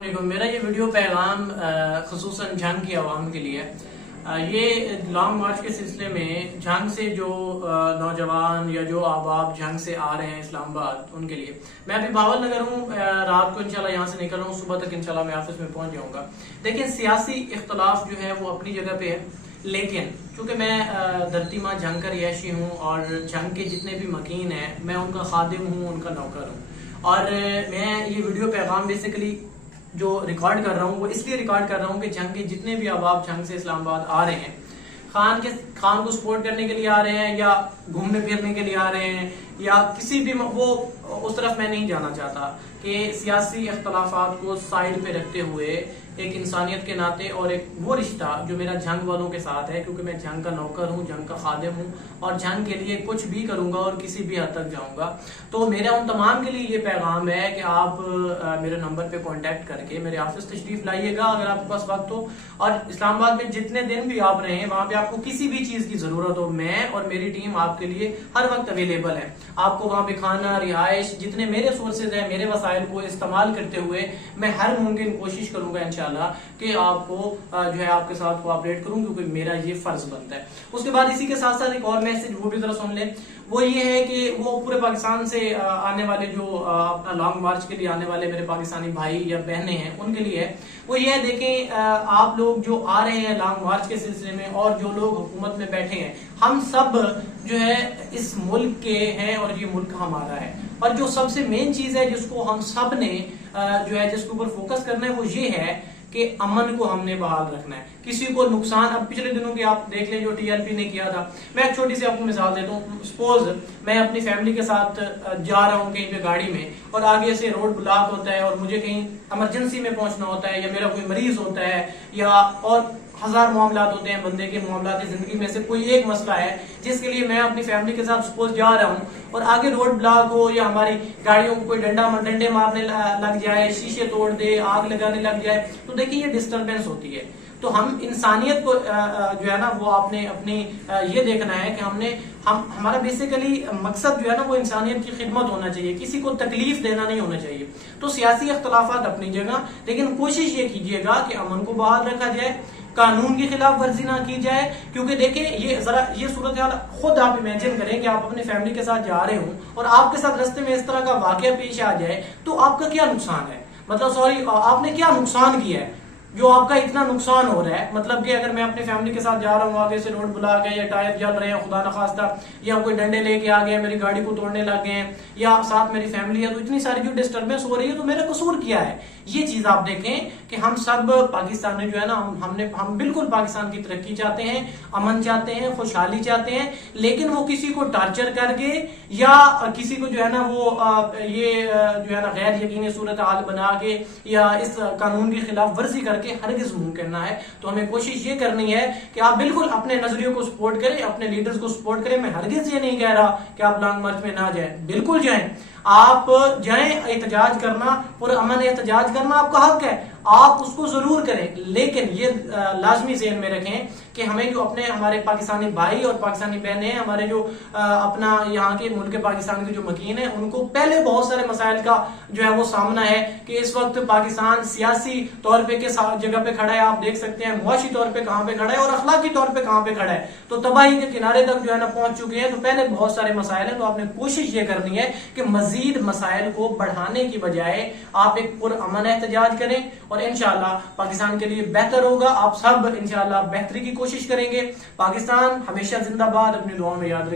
میرا یہ ویڈیو پیغام خصوصاً جنگ کی عوام کے لیے یہ لانگ مارچ کے سلسلے میں جنگ سے جو نوجوان یا جو احباب جنگ سے آ رہے ہیں اسلام آباد ان کے لیے میں ابھی باول نگر ہوں، رات کو انشاءاللہ یہاں سے نکل رہا ہوں، صبح تک انشاءاللہ میں آفس میں پہنچ جاؤں گا۔ دیکھیں سیاسی اختلاف جو ہے وہ اپنی جگہ پہ ہے، لیکن چونکہ میں دھرتی ماں جنگ کا رہائشی ہوں اور جنگ کے جتنے بھی مکین ہیں میں ان کا خادم ہوں، ان کا نوکر ہوں، اور میں یہ ویڈیو پیغام بیسیکلی جو ریکارڈ کر رہا ہوں وہ اس لیے ریکارڈ کر رہا ہوں کہ جنگ کے جتنے بھی احباب جنگ سے اسلام آباد آ رہے ہیں، خان کو سپورٹ کرنے کے لیے آ رہے ہیں یا گھومنے پھرنے کے لیے آ رہے ہیں یا کسی بھی وہ اس طرف میں نہیں جانا چاہتا کہ سیاسی اختلافات کو سائیڈ پہ رکھتے ہوئے ایک انسانیت کے ناطے اور ایک وہ رشتہ جو میرا جنگ والوں کے ساتھ ہے، کیونکہ میں جنگ کا نوکر ہوں، جنگ کا خادم ہوں اور جنگ کے لیے کچھ بھی کروں گا اور کسی بھی حد تک جاؤں گا، تو میرا ان تمام کے لیے یہ پیغام ہے کہ آپ میرے نمبر پہ کانٹیکٹ کر کے میرے آفس تشریف لائیے گا اگر آپ کے پاس وقت ہو، اور اسلام آباد میں جتنے دن بھی آپ رہیں وہاں پہ آپ کو کسی بھی چیز کی ضرورت ہو، میں اور میری ٹیم آپ کے لیے ہر وقت اویلیبل ہے۔ آپ کو وہاں پہ کھانا، رہائش، جتنے میرے سورسز ہیں، میرے وسائل کو استعمال کرتے ہوئے میں ہر ممکن کوشش کروں گا انشاءاللہ کہ آپ کو جو ہے آپ کے ساتھ کوآپریٹ کروں، کیونکہ میرا یہ فرض بنتا ہے۔ اس کے بعد اسی کے ساتھ ساتھ ایک اور میسج وہ بھی ذرا سن لیں، وہ یہ ہے کہ وہ پورے پاکستان سے آنے والے جو اپنا لانگ مارچ کے لیے آنے والے میرے پاکستانی بھائی یا بہنیں ہیں ان کے لیے ہے، وہ یہ ہے دیکھیں آپ لوگ جو آ رہے ہیں لانگ مارچ کے سلسلے میں اور جو لوگ حکومت میں بیٹھے ہیں، ہم سب جو ہے اس ملک کے ہیں اور یہ ملک ہمارا ہے، اور جو سب سے مین چیز ہے جس کو ہم سب نے جو ہے جس کے اوپر فوکس کرنا ہے وہ یہ ہے کہ امن کو ہم نے بحال رکھنا ہے۔ کسی کو نقصان، اب پچھلے دنوں کی آپ دیکھ لیں جو ٹی ایل پی نے کیا تھا، میں ایک چھوٹی سی آپ کو مثال دیتا ہوں، سپوز میں اپنی فیملی کے ساتھ جا رہا ہوں کہیں پہ گاڑی میں اور آگے سے روڈ بلاک ہوتا ہے اور مجھے کہیں ایمرجنسی میں پہنچنا ہوتا ہے یا میرا کوئی مریض ہوتا ہے یا اور ہزار معاملات ہوتے ہیں، بندے کے معاملات زندگی میں سے کوئی ایک مسئلہ ہے جس کے لیے میں اپنی فیملی کے ساتھ سپوز جا رہا ہوں اور آگے روڈ بلاک ہو یا ہماری گاڑیوں کو کوئی ڈنڈے مارنے لگ جائے، شیشے توڑ دے، آگ لگانے لگ جائے، تو دیکھیں یہ ڈسٹربنس ہوتی ہے۔ تو ہم انسانیت کو جو ہے نا وہ آپ نے اپنی یہ دیکھنا ہے کہ ہمارا بیسیکلی مقصد جو ہے نا وہ انسانیت کی خدمت ہونا چاہیے، کسی کو تکلیف دینا نہیں ہونا چاہیے۔ تو سیاسی اختلافات اپنی جگہ، لیکن کوشش یہ کیجیے گا کہ امن کو بحال رکھا جائے، قانون کی خلاف ورزی نہ کی جائے، کیونکہ دیکھیں یہ صورتحال خود آپ امیجن کریں کہ آپ اپنی فیملی کے ساتھ جا رہے ہوں اور آپ کے ساتھ رستے میں اس طرح کا واقعہ پیش آ جائے تو آپ کا کیا نقصان ہے، مطلب آپ نے کیا نقصان کیا ہے جو آپ کا اتنا نقصان ہو رہا ہے۔ مطلب کہ اگر میں اپنی فیملی کے ساتھ جا رہا ہوں، آگے سے روڈ بلا گئے یا ٹائر جل رہے ہیں خدا نخواستہ، یا کوئی ڈنڈے لے کے آ گئے میری گاڑی کو توڑنے لگ گئے ہیں یا ساتھ میری فیملی ہے، تو اتنی ساری جو ڈسٹربنس ہو رہی ہے تو میرا قصور کیا ہے؟ یہ چیز آپ دیکھیں کہ ہم سب پاکستان میں جو ہے نا ہم بالکل پاکستان کی ترقی چاہتے ہیں، امن چاہتے ہیں، خوشحالی چاہتے ہیں، لیکن وہ کسی کو ٹارچر کر کے یا کسی کو جو ہے نا وہ یہ جو ہے نا غیر یقینی صورتحال بنا کے یا اس قانون کی خلاف ورزی کر کے ہرگز ممکن نہ ہے۔ تو ہمیں کوشش یہ کرنی ہے کہ آپ بالکل اپنے نظریوں کو سپورٹ کریں، اپنے لیڈرز کو سپورٹ کریں۔ میں ہرگز یہ نہیں کہہ رہا کہ آپ لانگ مارچ میں نہ جائیں، بالکل جائیں، آپ جائیں، احتجاج کرنا، پرامن احتجاج کرنا آپ کا حق ہے، آپ اس کو ضرور کریں، لیکن یہ لازمی ذہن میں رکھیں کہ ہمیں جو ہمارے پاکستانی بھائی اور پاکستانی بہنیں ہیں، ہمارے جو اپنا یہاں کے ملک پاکستان کے جو مکین ہیں، ان کو پہلے بہت سارے مسائل کا جو ہے وہ سامنا ہے کہ اس وقت پاکستان سیاسی طور پہ کس جگہ پہ کھڑا ہے، آپ دیکھ سکتے ہیں معاشی طور پہ کہاں پہ کھڑا ہے اور اخلاقی طور پہ کہاں پہ کھڑا ہے، تو تباہی کے کنارے تک جو ہے نا پہنچ چکے ہیں۔ تو پہلے بہت سارے مسائل ہیں، تو آپ نے کوشش یہ کرنی ہے کہ مزید مسائل کو بڑھانے کی بجائے آپ ایک پرامن احتجاج کریں اور انشاءاللہ پاکستان کے لیے بہتر ہوگا۔ آپ سب انشاءاللہ بہتری کی کوشش کریں گے۔ پاکستان ہمیشہ زندہ باد، اپنی دعاؤں میں یاد رکھیں۔